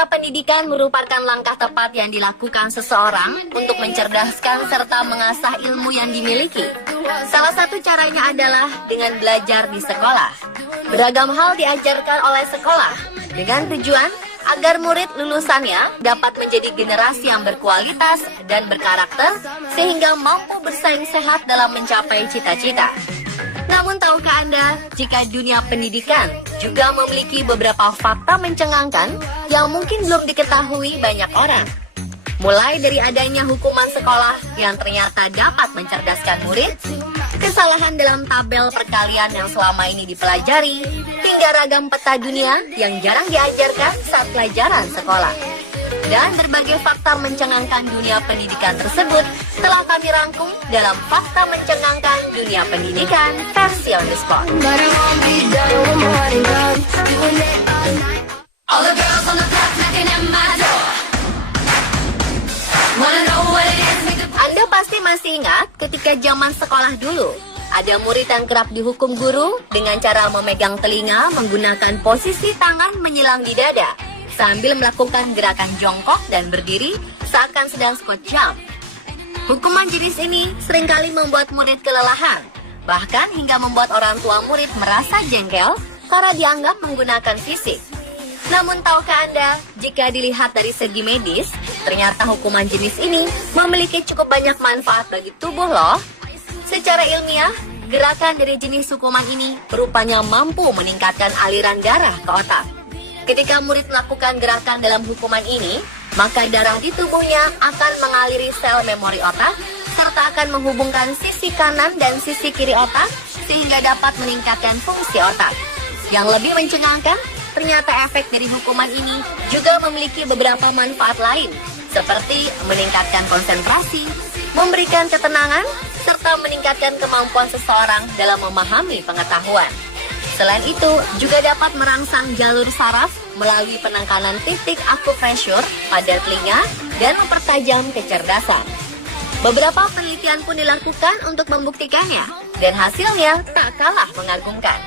Dunia pendidikan merupakan langkah tepat yang dilakukan seseorang untuk mencerdaskan serta mengasah ilmu yang dimiliki. Salah satu caranya adalah dengan belajar di sekolah. Beragam hal diajarkan oleh sekolah dengan tujuan agar murid lulusannya dapat menjadi generasi yang berkualitas dan berkarakter sehingga mampu bersaing sehat dalam mencapai cita-cita. Namun tahukah Anda jika dunia pendidikan juga memiliki beberapa fakta mencengangkan yang mungkin belum diketahui banyak orang? Mulai dari adanya hukuman sekolah yang ternyata dapat mencerdaskan murid, kesalahan dalam tabel perkalian yang selama ini dipelajari, hingga ragam peta dunia yang jarang diajarkan saat pelajaran sekolah. Dan berbagai fakta mencengangkan dunia pendidikan tersebut telah kami rangkum dalam Fakta Mencengangkan Dunia Pendidikan versi on the spot. Anda pasti masih ingat ketika zaman sekolah dulu, ada murid yang kerap dihukum guru dengan cara memegang telinga menggunakan posisi tangan menyilang di dada, sambil melakukan gerakan jongkok dan berdiri seakan sedang squat jump. Hukuman jenis ini seringkali membuat murid kelelahan, bahkan hingga membuat orang tua murid merasa jengkel karena dianggap menggunakan fisik. Namun tahukah Anda, jika dilihat dari segi medis, ternyata hukuman jenis ini memiliki cukup banyak manfaat bagi tubuh loh. Secara ilmiah, gerakan dari jenis hukuman ini rupanya mampu meningkatkan aliran darah ke otak. Ketika murid melakukan gerakan dalam hukuman ini, maka darah di tubuhnya akan mengaliri sel memori otak, serta akan menghubungkan sisi kanan dan sisi kiri otak, sehingga dapat meningkatkan fungsi otak. Yang lebih mencengangkan, ternyata efek dari hukuman ini juga memiliki beberapa manfaat lain, seperti meningkatkan konsentrasi, memberikan ketenangan, serta meningkatkan kemampuan seseorang dalam memahami pengetahuan. Selain itu, juga dapat merangsang jalur saraf melalui penekanan titik akupressure pada telinga dan mempertajam kecerdasan. Beberapa penelitian pun dilakukan untuk membuktikannya, dan hasilnya tak kalah mengagumkan.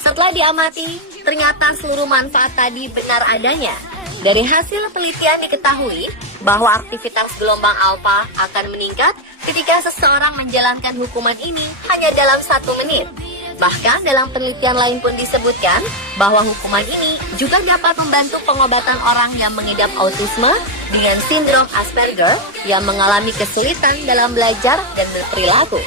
Setelah diamati, ternyata seluruh manfaat tadi benar adanya. Dari hasil penelitian diketahui bahwa aktivitas gelombang alfa akan meningkat ketika seseorang menjalankan hukuman ini hanya dalam 1 menit. Bahkan dalam penelitian lain pun disebutkan bahwa hukuman ini juga dapat membantu pengobatan orang yang mengidap autisme dengan sindrom Asperger yang mengalami kesulitan dalam belajar dan berperilaku.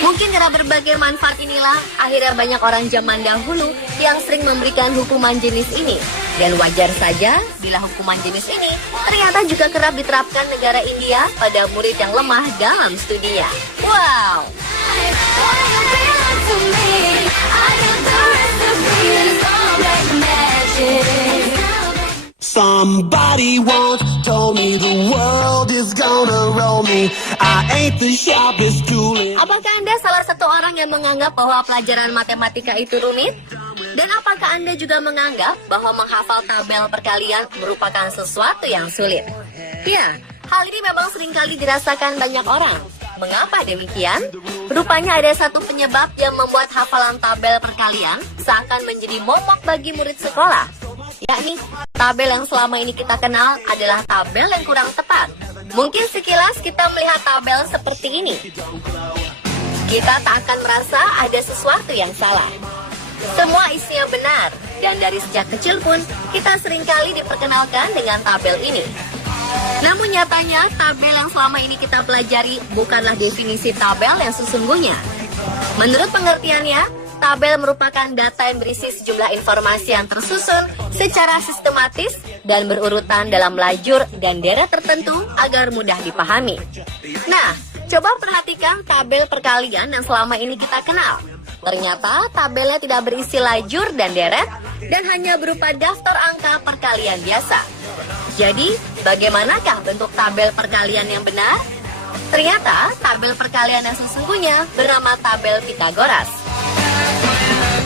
Mungkin karena berbagai manfaat inilah akhirnya banyak orang zaman dahulu yang sering memberikan hukuman jenis ini. Dan wajar saja bila hukuman jenis ini ternyata juga kerap diterapkan negara India pada murid yang lemah dalam studinya. Wow! Somebody once told me the world is gonna roll me. I ain't the sharpest tool. Apakah Anda salah satu orang yang menganggap bahwa pelajaran matematika itu rumit? Dan apakah Anda juga menganggap bahwa menghafal tabel perkalian merupakan sesuatu yang sulit? Ya, hal ini memang seringkali dirasakan banyak orang. Mengapa demikian? Rupanya ada satu penyebab yang membuat hafalan tabel perkalian seakan menjadi momok bagi murid sekolah, yakni tabel yang selama ini kita kenal adalah tabel yang kurang tepat. Mungkin sekilas kita melihat tabel seperti ini, kita tak akan merasa ada sesuatu yang salah. Semua isinya benar, dan dari sejak kecil pun kita seringkali diperkenalkan dengan tabel ini. Namun nyatanya tabel yang selama ini kita pelajari bukanlah definisi tabel yang sesungguhnya. Menurut pengertiannya, tabel merupakan data yang berisi sejumlah informasi yang tersusun secara sistematis dan berurutan dalam lajur dan deret tertentu agar mudah dipahami. Nah, coba perhatikan tabel perkalian yang selama ini kita kenal. Ternyata tabelnya tidak berisi lajur dan deret dan hanya berupa daftar angka perkalian biasa. Jadi, bagaimanakah bentuk tabel perkalian yang benar? Ternyata, tabel perkalian yang sesungguhnya bernama tabel Pitagoras.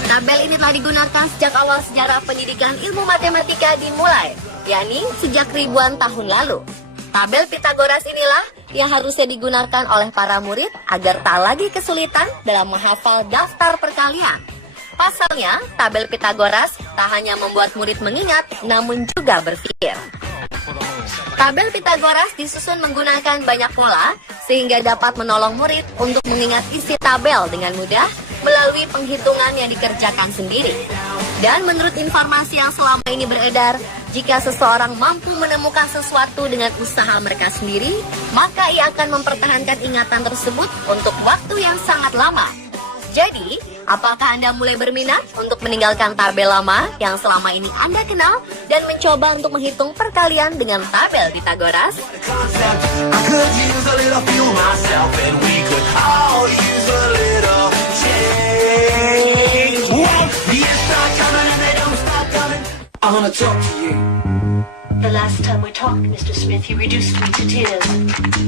Tabel ini telah digunakan sejak awal sejarah pendidikan ilmu matematika dimulai, yakni sejak ribuan tahun lalu. Tabel Pitagoras inilah yang harusnya digunakan oleh para murid agar tak lagi kesulitan dalam menghafal daftar perkalian. Pasalnya, tabel Pitagoras tak hanya membuat murid mengingat, namun juga berpikir. Tabel Pitagoras disusun menggunakan banyak pola, sehingga dapat menolong murid untuk mengingat isi tabel dengan mudah melalui penghitungan yang dikerjakan sendiri. Dan menurut informasi yang selama ini beredar, jika seseorang mampu menemukan sesuatu dengan usaha mereka sendiri, maka ia akan mempertahankan ingatan tersebut untuk waktu yang sangat lama. Jadi, apakah Anda mulai berminat untuk meninggalkan tabel lama yang selama ini Anda kenal dan mencoba untuk menghitung perkalian dengan tabel Pitagoras? I could use a little fuel myself, and we could all use a little change. Whoa, the years start coming and they don't stop coming. I wanna talk to you. The last time we talked, Mr. Smith, you reduced me to tears.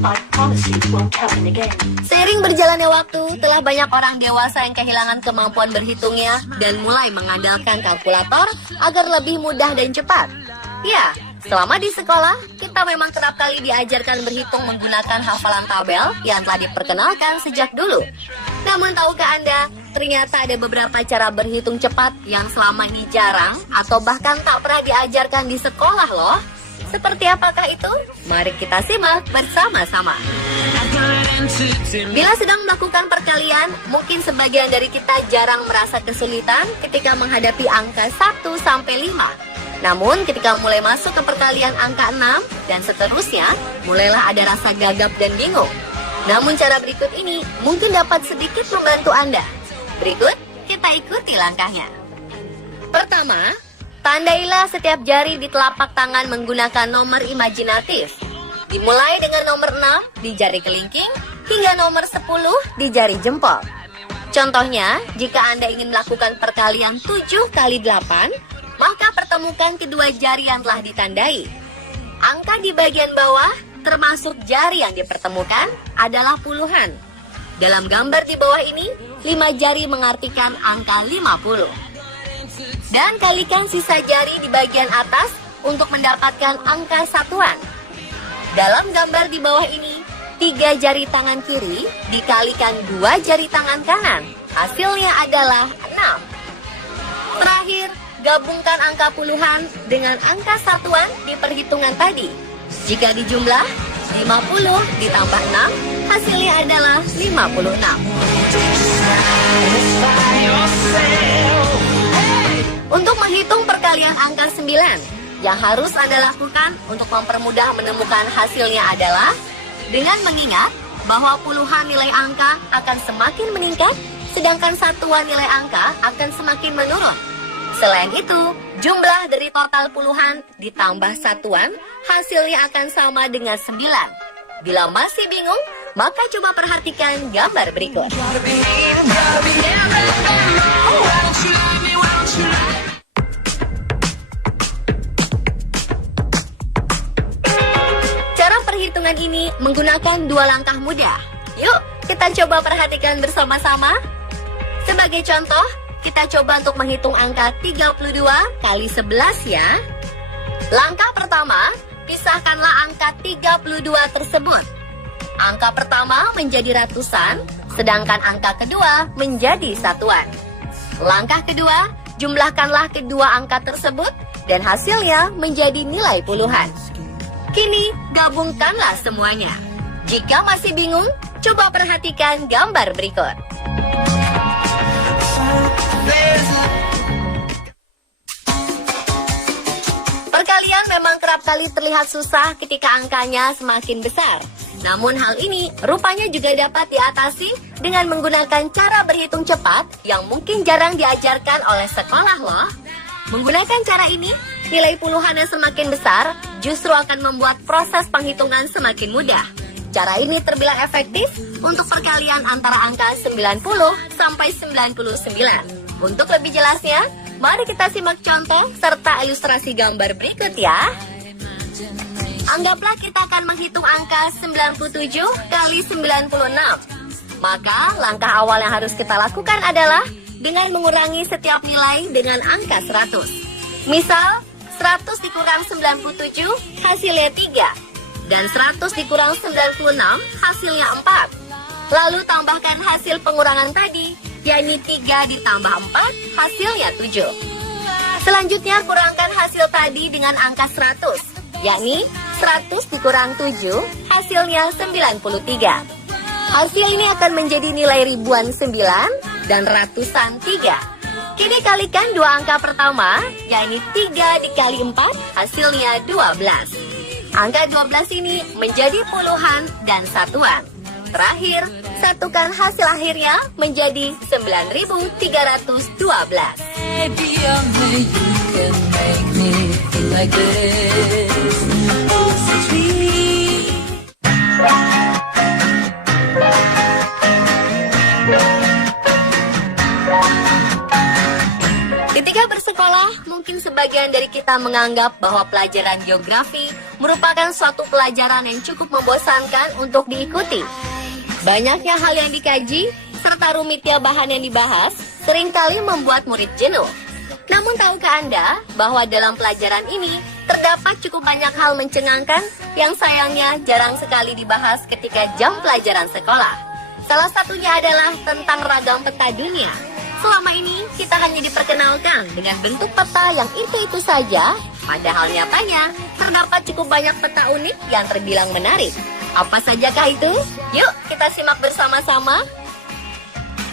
I promise you it won't happen again. Seiring berjalannya waktu, telah banyak orang dewasa yang kehilangan kemampuan berhitungnya dan mulai mengandalkan kalkulator agar lebih mudah dan cepat. Ya, selama di sekolah, kita memang kerap kali diajarkan berhitung menggunakan hafalan tabel yang telah diperkenalkan sejak dulu. Namun tahukah Anda, ternyata ada beberapa cara berhitung cepat yang selama ini jarang atau bahkan tak pernah diajarkan di sekolah loh. Seperti apakah itu? Mari kita simak bersama-sama. Bila sedang melakukan perkalian, mungkin sebagian dari kita jarang merasa kesulitan ketika menghadapi angka 1 sampai 5. Namun ketika mulai masuk ke perkalian angka 6 dan seterusnya, mulailah ada rasa gagap dan bingung. Namun cara berikut ini mungkin dapat sedikit membantu Anda. Berikut, kita ikuti langkahnya. Pertama, tandailah setiap jari di telapak tangan menggunakan nomor imajinatif. Dimulai dengan nomor 6 di jari kelingking hingga nomor 10 di jari jempol. Contohnya, jika Anda ingin melakukan perkalian 7 kali 8, maka pertemukan kedua jari yang telah ditandai. Angka di bagian bawah, termasuk jari yang dipertemukan, adalah puluhan. Dalam gambar di bawah ini, 5 jari mengartikan angka 50. Dan kalikan sisa jari di bagian atas untuk mendapatkan angka satuan. Dalam gambar di bawah ini, 3 jari tangan kiri dikalikan 2 jari tangan kanan. Hasilnya adalah 6. Terakhir, gabungkan angka puluhan dengan angka satuan di perhitungan tadi. Jika dijumlah, 50 ditambah 6, hasilnya adalah 56. Untuk menghitung perkalian angka 9, yang harus Anda lakukan untuk mempermudah menemukan hasilnya adalah dengan mengingat bahwa puluhan nilai angka akan semakin meningkat, sedangkan satuan nilai angka akan semakin menurun. Selain itu, jumlah dari total puluhan ditambah satuan, hasilnya akan sama dengan 9. Bila masih bingung, maka coba perhatikan gambar berikut. Cara perhitungan ini menggunakan 2 langkah mudah. Yuk, kita coba perhatikan bersama-sama. Sebagai contoh, kita coba untuk menghitung angka 32 kali 11 ya. Langkah pertama, pisahkanlah angka 32 tersebut. Angka pertama menjadi ratusan, sedangkan angka kedua menjadi satuan. Langkah kedua, jumlahkanlah kedua angka tersebut dan hasilnya menjadi nilai puluhan. Kini, gabungkanlah semuanya. Jika masih bingung, coba perhatikan gambar berikut. Perkalian memang kerap kali terlihat susah ketika angkanya semakin besar. Namun hal ini rupanya juga dapat diatasi dengan menggunakan cara berhitung cepat yang mungkin jarang diajarkan oleh sekolah loh. Menggunakan cara ini, nilai puluhan yang semakin besar justru akan membuat proses penghitungan semakin mudah. Cara ini terbilang efektif untuk perkalian antara angka 90 sampai 99. Untuk lebih jelasnya, mari kita simak contoh serta ilustrasi gambar berikut ya. Anggaplah kita akan menghitung angka 97 kali 96. Maka langkah awal yang harus kita lakukan adalah dengan mengurangi setiap nilai dengan angka 100. Misal, 100 dikurang 97 hasilnya 3. Dan 100 dikurang 96 hasilnya 4. Lalu tambahkan hasil pengurangan tadi yakni 3 ditambah 4, hasilnya 7. Selanjutnya kurangkan hasil tadi dengan angka 100, yakni 100 dikurang 7, hasilnya 93. Hasil ini akan menjadi nilai ribuan 9 dan ratusan 3. Kini kalikan dua angka pertama, yakni 3 dikali 4, hasilnya 12. Angka 12 ini menjadi puluhan dan satuan. Terakhir, satukan hasil akhirnya menjadi 9.312. Maybe only you can make me feel like this. Oh, so sweet. Ketika bersekolah, mungkin sebagian dari kita menganggap bahwa pelajaran geografi merupakan suatu pelajaran yang cukup membosankan untuk diikuti. Banyaknya hal yang dikaji, serta rumitnya bahan yang dibahas, seringkali membuat murid jenuh. Namun tahukah Anda bahwa dalam pelajaran ini terdapat cukup banyak hal mencengangkan yang sayangnya jarang sekali dibahas ketika jam pelajaran sekolah. Salah satunya adalah tentang ragam peta dunia. Selama ini kita hanya diperkenalkan dengan bentuk peta yang itu-itu saja, padahal nyatanya terdapat cukup banyak peta unik yang terbilang menarik. Apa sajakah itu? Yuk kita simak bersama-sama.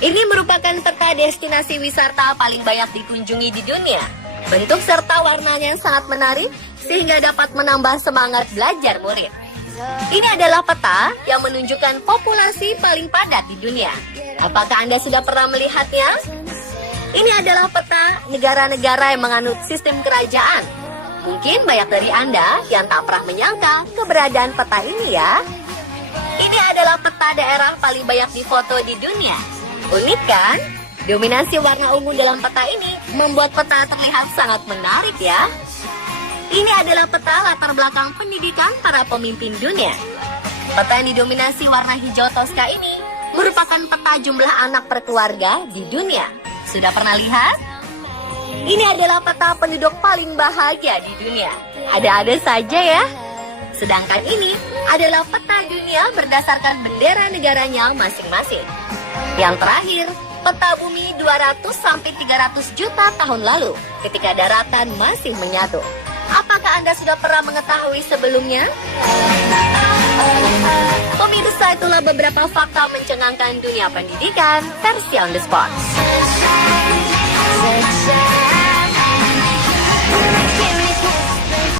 Ini merupakan peta destinasi wisata paling banyak dikunjungi di dunia. Bentuk serta warnanya sangat menarik sehingga dapat menambah semangat belajar murid. Ini adalah peta yang menunjukkan populasi paling padat di dunia. Apakah Anda sudah pernah melihatnya? Ini adalah peta negara-negara yang menganut sistem kerajaan. Mungkin banyak dari Anda yang tak pernah menyangka keberadaan peta ini ya. Ini adalah peta daerah paling banyak difoto di dunia. Unik kan? Dominasi warna ungu dalam peta ini membuat peta terlihat sangat menarik ya. Ini adalah peta latar belakang pendidikan para pemimpin dunia. Peta yang didominasi warna hijau toska ini merupakan peta jumlah anak per keluarga di dunia. Sudah pernah lihat? Ini adalah peta penduduk paling bahagia di dunia. Ada-ada saja ya. Sedangkan ini adalah peta dunia berdasarkan bendera negaranya masing-masing. Yang terakhir, peta bumi 200-300 juta tahun lalu ketika daratan masih menyatu. Apakah Anda sudah pernah mengetahui sebelumnya? Pemirsa, itulah beberapa fakta mencengangkan dunia pendidikan versi on the spot.